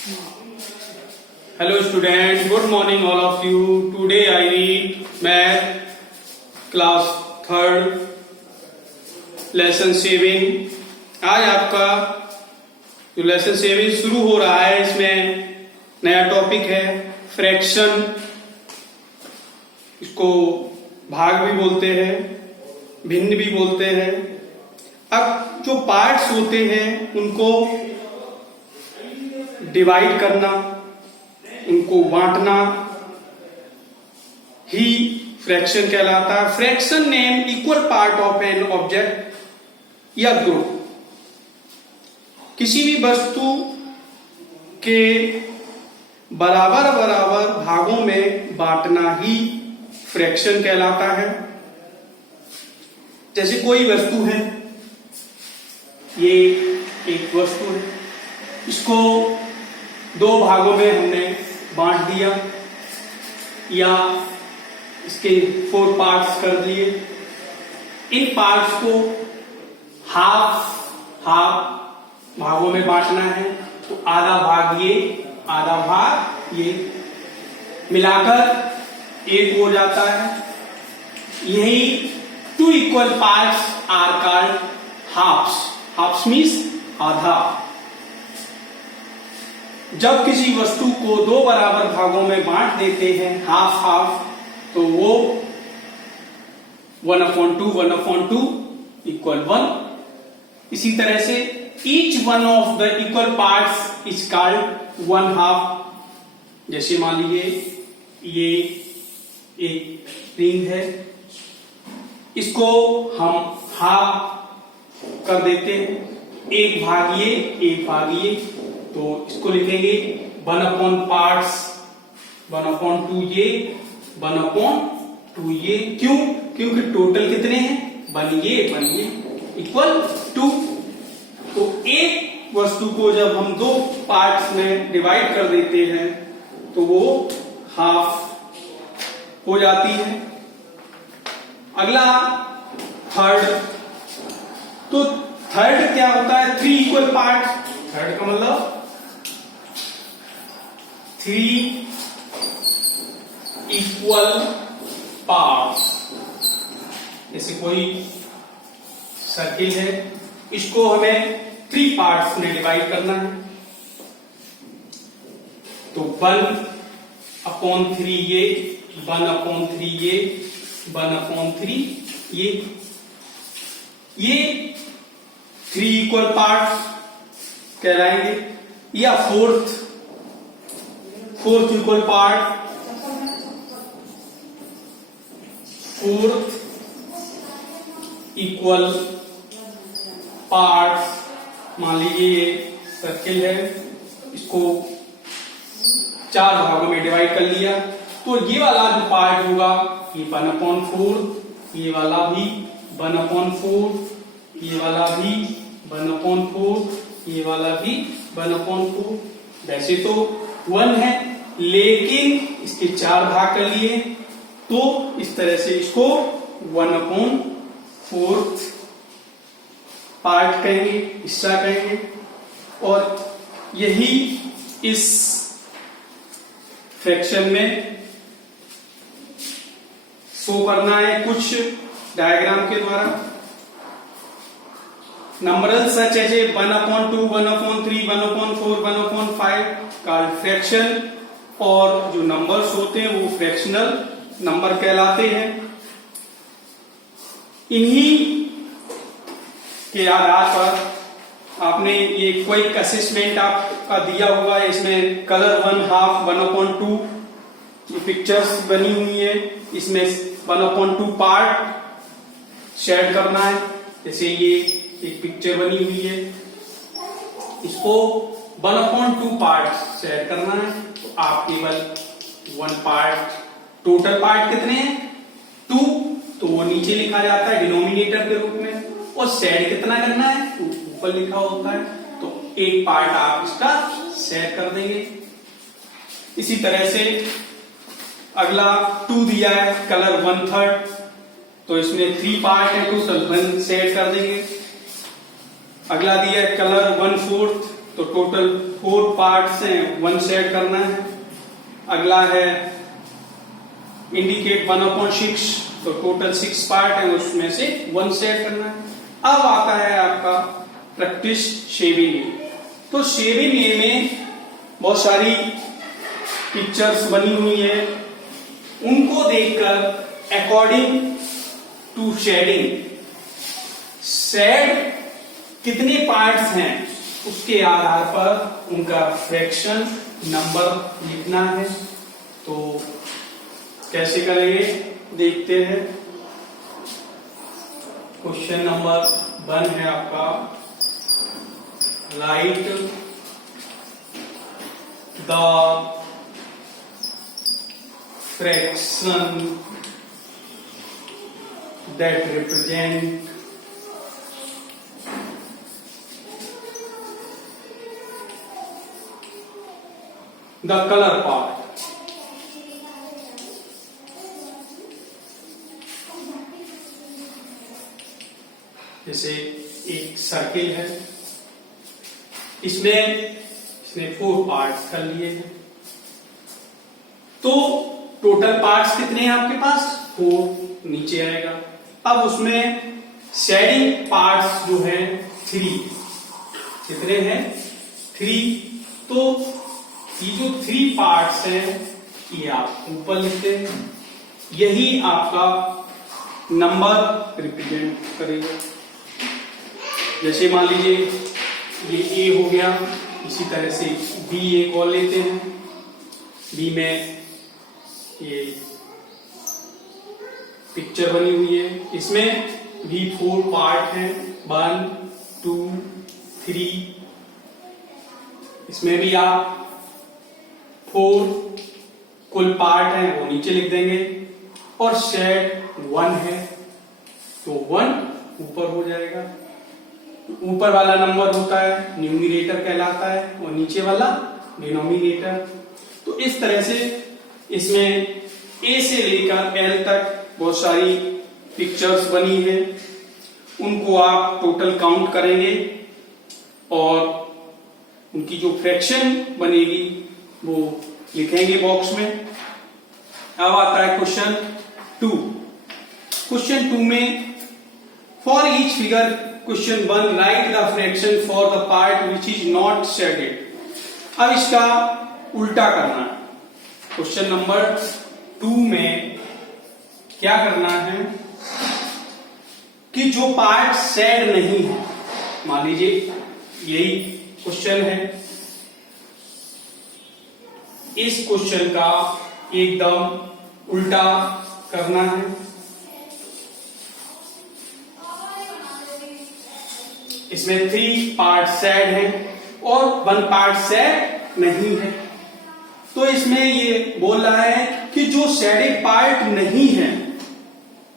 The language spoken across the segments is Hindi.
Hello students, good morning all of you. Today I read math class 3rd lesson 7. आज आपका जो लेसन 7 शुरू हो रहा है इसमें नया टॉपिक है फ्रैक्शन। इसको भाग भी बोलते हैं, भिन्न भी बोलते हैं। अब जो पार्ट्स होते हैं उनको डिवाइड करना, उनको बांटना ही फ्रैक्शन कहलाता है। Fraction name equal part of an object या ग्रुप। किसी भी वस्तु के बराबर बराबर भागों में बांटना ही फ्रैक्शन कहलाता है। जैसे कोई वस्तु है, ये एक वस्तु है, इसको दो भागों में हमने बांट दिया या इसके 4 पार्ट्स कर दिए। इन पार्ट्स को हाफ भागों में बांटना है, तो आधा भाग ये, आधा भाग ये, मिलाकर एक हो जाता है। यही 2 equal parts are called halves. Halves means आधा। जब किसी वस्तु को 2 बराबर भागों में बांट देते हैं हाफ हाफ, तो वो 1/2 1/2 इक्वल 1। इसी तरह से each one of the equal parts is called 1/2। जैसे मान लीजिए ये एक रिंग है, इसको हम हाफ कर देते हैं, एक भाग ये, एक भाग ये, तो इसको लिखेंगे 1/2 पार्ट्स, 1/2 ये, 1/2 ये। क्यों? क्योंकि टोटल कितने हैं? 1 ये इक्वल 2। तो एक वस्तु को जब हम 2 पार्ट्स में डिवाइड कर देते हैं तो वो हाफ हो जाती है। अगला थर्ड। तो थर्ड क्या होता है? 3 इक्वल पार्ट्स। थर्ड का मतलब 3 इक्वल पार्ट्स। जैसे कोई सर्किल है, इसको हमें 3 पार्ट्स में डिवाइड करना है, तो 1/3 ये, 1/3 ये, 1/3 ये 3 इक्वल पार्ट्स कहलाएंगे। या fourth equal part, fourth equal parts. मान लीजिए ये सर्किल है, इसको 4 भागों में डिवाइड कर लिया, तो ये वाला जो पार्ट होगा ये 1/4, ये वाला भी 1/4, ये वाला भी 1/4, ये वाला भी 1/4। वैसे तो 1 है, लेकिन इसके 4 भाग कर लिए, तो इस तरह से इसको 1/4 पार्ट कहेंगे, हिस्सा कहेंगे। और यही इस फ्रैक्शन में शो करना है कुछ डायग्राम के द्वारा। Numeral such as 1/2, 1/3, 1/4, 1/5 called fraction. और जो नंबर्स होते हैं वो फ्रैक्शनल नंबर कहलाते हैं। इन्हीं के आधार पर आपने ये क्विक असेसमेंट आपका दिया हुआ है। इसमें कलर 1/2, 1/2 ये पिक्चर्स बनी हुई है, इसमें 1/2 पार्ट शेड करना है। जैसे ये एक पिक्चर बनी हुई है, इसको 1/2 पार्ट शेयर करना है, तो आप केवल 1 पार्ट, टोटल पार्ट कितने हैं? 2, तो वो नीचे लिखा जाता है डिनोमिनेटर के रूप में। और शेयर कितना करना है? तो ऊपर लिखा होता है, तो एक पार्ट आप इसका शेयर कर देंगे। इसी तरह से अगला 2 दिया है, कलर 1/3, तो इसमें 3 पार्ट है, टोटल 1 शेयर कर देंगे। अगला दिया है कलर 1/4, तो टोटल 4 पार्ट्स हैं, 1 शेड करना है। अगला है इंडिकेट 1/6, तो टोटल 6 पार्ट है, उसमें से 1 शेड करना है। अब आता है आपका प्रैक्टिस शेविंग ए। तो शेविंग ए में बहुत सारी पिक्चर्स बनी हुई है, उनको देखकर अकॉर्डिंग टू शेडिंग, शेड कितने पार्ट्स हैं उसके आधार पर उनका फ्रैक्शन नंबर लिखना है। तो कैसे करेंगे देखते हैं। क्वेश्चन नंबर 1 है आपका, right the fraction that represent the colour part. जैसे एक सर्किल है, इसने 4 पार्ट कर लिए हैं, तो टोटल पार्ट्स कितने हैं आपके पास? 4 नीचे आएगा। अब उसमें शेडिंग पार्ट्स जो है 3, कितने हैं? 3। तो ये जो 3 पार्ट्स हैं ये आप ऊपर लिखते हैं, यही आपका नंबर रिप्रेजेंट करेगा। जैसे मान लीजिए ये ए हो गया, इसी तरह से बी एक और लेते हैं। बी में ये पिक्चर बनी हुई है, इसमें भी 4 पार्ट हैं, 1 2 3। इसमें भी आप 4 कुल पार्ट हैं वो नीचे लिख देंगे, और शेड 1 है तो 1 ऊपर हो जाएगा। ऊपर वाला नंबर होता है न्यूमरेटर कहलाता है, और नीचे वाला डिनोमिनेटर। तो इस तरह से इसमें ए से लेकर एल तक बहुत सारी पिक्चर्स बनी है, उनको आप टोटल काउंट करेंगे और उनकी जो फ्रैक्शन बनेगी वो लिखेंगे बॉक्स में। अब आता है क्वेश्चन 2। क्वेश्चन 2 में for each figure question 1 right the fraction for the part which is not shaded. अब इसका उल्टा करना है। क्वेश्चन नंबर 2 में क्या करना है कि जो पार्ट शेड नहीं है, मान लीजिए यही क्वेश्चन है, इस क्वेश्चन का एकदम उल्टा करना है। इसमें 3 पार्ट शेड है और 1 पार्ट शेड नहीं है। तो इसमें ये बोल रहा है कि जो शेडेड पार्ट नहीं है,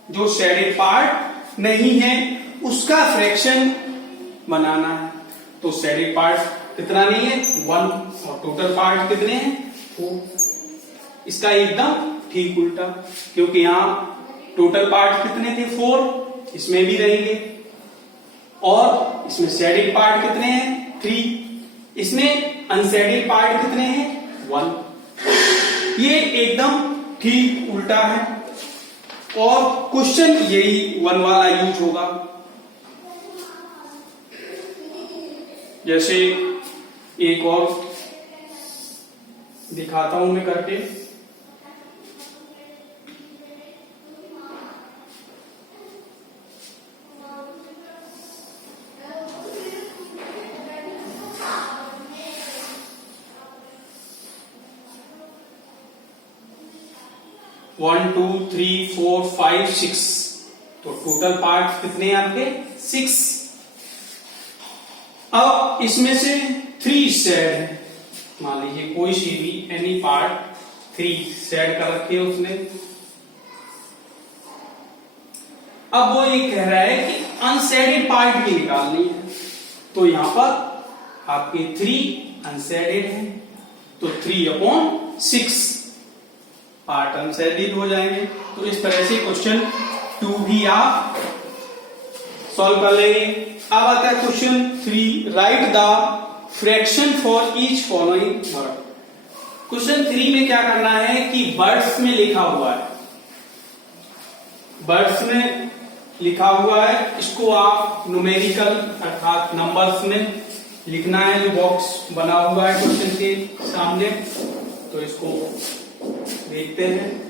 जो शेडेड पार्ट नहीं है उसका फ्रैक्शन बनाना है। तो शेडेड पार्ट कितना नहीं है? 1, और टोटल पार्ट कितने हैं? 4। इसका एकदम ठीक उल्टा, क्योंकि यहां टोटल पार्ट कितने थे? 4, इसमें भी रहेंगे, और इसमें शेडेड पार्ट कितने हैं? 3। इसमें अनशेडेड पार्ट कितने हैं? 1। ये एकदम ठीक उल्टा है, और क्वेश्चन यही 1 वाला यूज होगा। जैसे एक और दिखाता हूं मैं करके। वन 2 3 4 5 6, तो टोटल पार्ट कितने हैं आपके? 6। अब इसमें से 3 शेड है, मान लीजिए कोई सी भी एनी पार्ट 3 शेड कर रखे हैं उसने। अब वो ये कह रहा है कि अनशेडेड पार्ट भी निकालनी है, तो यहां पर आपके 3 अनशेडेड है, तो 3/6 पार्ट अनशेडेड हो जाएंगे। तो इस तरह से क्वेश्चन 2 भी आप सॉल्व कर लेंगे। अब आता है question 3, right the fraction for each following word. Question 3 में क्या करना है कि वर्ड्स में लिखा हुआ है, वर्ड्स में लिखा हुआ है, इसको आप न्यूमेरिकल अर्थात नंबर्स में लिखना है, जो बॉक्स बना हुआ है क्वेश्चन के सामने। तो इसको देखते हैं।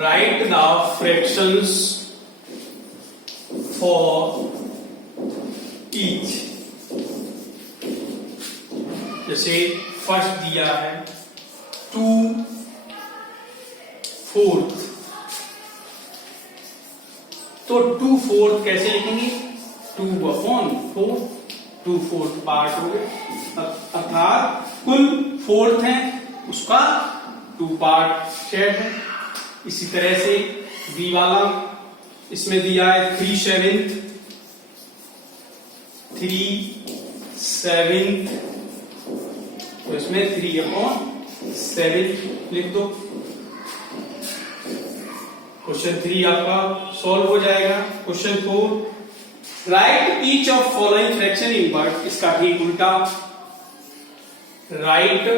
Write the fractions for each। जैसे फर्स्ट दिया है 2/4, तो 2/4 कैसे लिखेंगे? 2/4, 2/4 पार्ट हो गए, अर्थात कुल फोर्थ है उसका 2 पार्ट शेयर है। इसी तरह से बी वाला, इसमें दिया है 3/7, 3/7, तो इसमें 3/7 लिख दो। क्वेश्चन 3 आपका सॉल्व हो जाएगा। Question 4, right each of following fraction in word. इसका ठीक उल्टा, right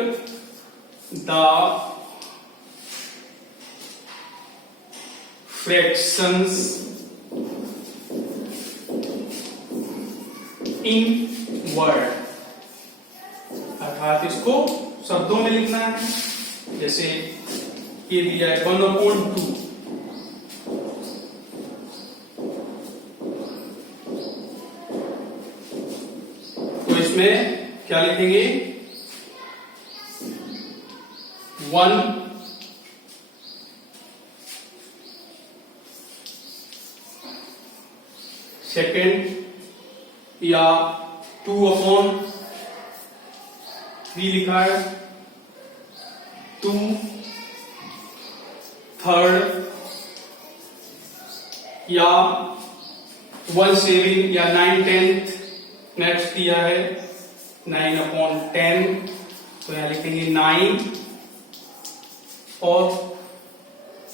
the fractions in word, अर्थात इसको शब्दों में लिखना है। जैसे ये दिया है 1/2, तो इसमें क्या लिखेंगे? 1 सेकेंड या 2/3 लिखा है, 2/3 या 1/7 या 9/10। नेक्स्ट दिया है 9/10, तो यहां लिखेंगे 9 और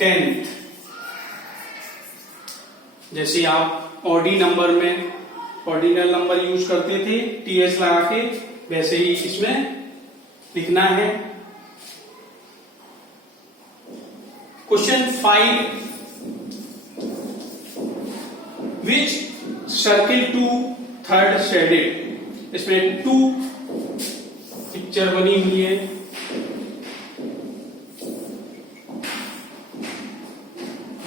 10। जैसे आप ऑडी नंबर में ऑर्डिनल नंबर यूज करते थे टीएस लगा के, वैसे ही इसमें लिखना है। क्वेश्चन 5, विच सर्किल 2/3 शेडेड। इसमें 2 पिक्चर बनी हुई है,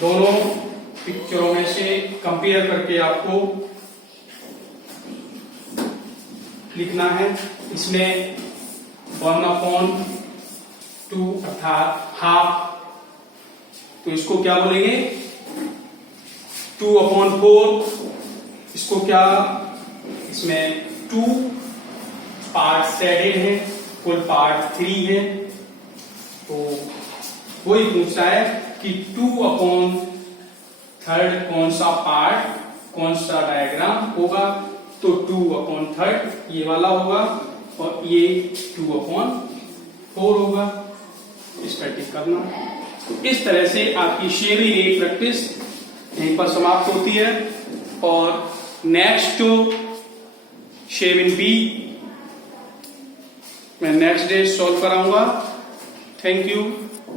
दोनों पिक्चरों में से कंपेयर करके आपको लिखना है। इसमें 1/2 अर्थात हाफ, तो इसको क्या बोलेंगे? 2/4, इसको क्या? इसमें 2 पार्ट शेडेड है, कुल पार्ट 3 है। तो वही पूछता है कि 2/3 कौन सा पार्ट, कौन सा डायग्राम होगा? तो 2/3 ये वाला होगा और ये 2/4 होगा। इसका टिक करना। इस तरह से आपकी शेयरिंग एक प्रैक्टिस यहीं पर समाप्त होती है और नेक्स्ट शेविन बी मैं नेक्स्ट डे सॉल्व कराऊंगा। Thank you.